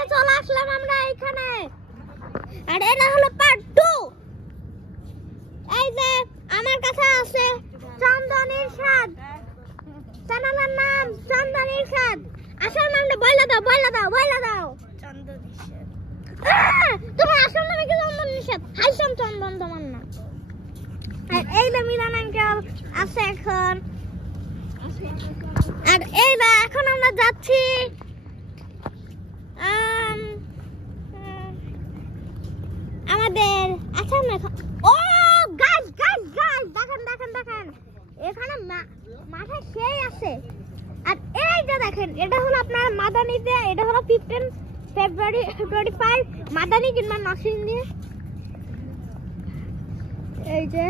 যে চলে আসলাম আমরা এখানে, আর এটা হলো পার্ট 2। এই যে আমার কাছে আছে চন্দন ইরশাদ, চ্যানেলের নাম চন্দন ইরশাদ। আসল নামটা বইলা দাও। চন্দন ইরশাদ। তোমার আসল নাম কি? চন্দন ইরশাদ। হাইসাম চন্দন তোমার নাম। আর এই যে মিলান আঙ্কেল আছে এখন। আর এই যে এখন আমরা যাচ্ছি আমাদের ও গাইস দেখেন এখানে মাঠে সেই আছে। আর এইটা দেখেন, এটা হলো আপনার মাদানিতে, এটা হলো 15 ফেব্রুয়ারি 25 মাদানি কিংবা নরসিং দিয়ে। এই যে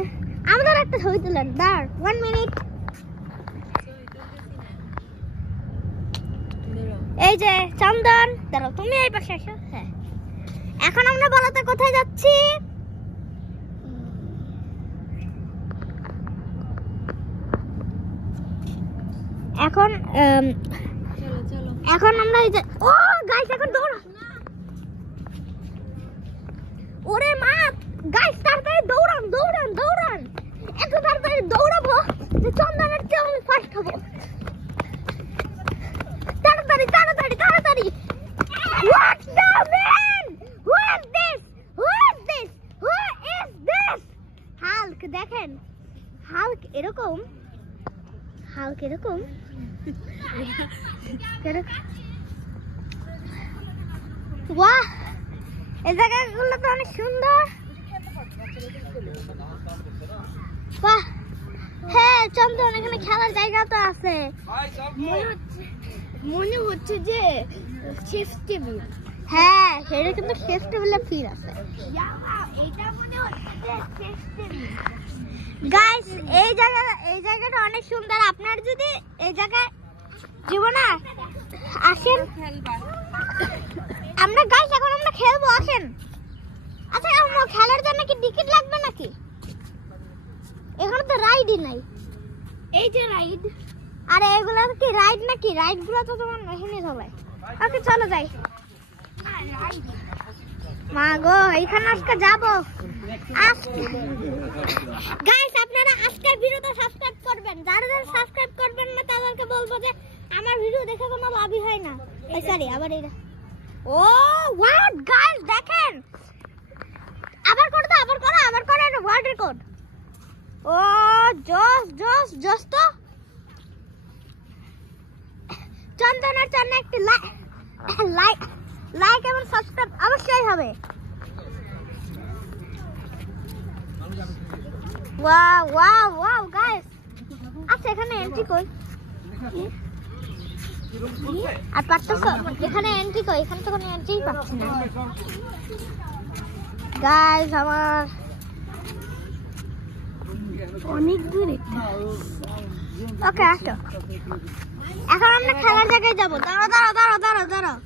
আমাদের একটা ছবি তুলেন, দাঁড় 1 মিনিট। এই যে চন্দন, দাঁড়াও তুমি এই পাশে আসো। হ্যাঁ, এখন আমরা বলাতে কোথায় যাচ্ছি? এখন আমরা এই যে ও গাইস এখন দৌড়, ওরে মা গাইস তাড়াতাড়ি দৌড়ান, এত তাড়াতাড়ি দৌড়াবো যে চন্দনের চেয়ে আমি ফার্স্ট হবো। তাড়াতাড়ি What the man? Who is this? Hulk দেখেন, হাল্ক এরকম বাহ, এই জায়গাগুলো তো অনেক সুন্দর। বাহ, হ্যাঁ চন্দন এখানে খেলার জায়গা তো আছে। মনে হচ্ছে যে শেফ টেবিল। হ্যাঁ, সেটা কিন্তু শেফ টেবিলের ফিল আছে। এটা মনে হচ্ছে যে শেফ টেবিল। গাইস এই জায়গাটা অনেক সুন্দর। আপনার যদি এই জায়গায় জীবনে আসেন, আমরা গাইস এখন আমরা খেলবো, আসেন। আচ্ছা খেলার জন্য কি টিকিট লাগবে নাকি? এখানে তো রাইডই নাই। এই যে রাইড, আরে এগুলো কি রাইড নাকি? রাইড গুলো তো তোমার মেশিনে চলায়। ওকে চলো যাই। মা গো, এখানে আজকে যাবো। গাইস আপনারা আজকের ভিডিওটা সাবস্ক্রাইব করবেন। যারা সাবস্ক্রাইব করবেন না তাদেরকে বলবো যে আমার ভিডিও দেখে কোনো লাভই হয় না। সরি, আবার এটা ও ওয়াট গাইস দেখেন, আবার করো এটা ওয়ার্ল্ড রেকর্ড। ও জোস তো চন্দনের জন্য একটি লাইক এবং সাবস্ক্রাইব অবশ্যই হবে। Wow guys. আচ্ছা এখানে এন্ট্রি কই? আর পারতেছ এখানে এন্ট্রি কই? এখানে তো কোনো এন্ট্রি পাচ্ছি না গাইস। আমার অনেক দূরে। ওকে আসো, এখন আমরা খেলার জায়গায় যাবো। দাঁড়াও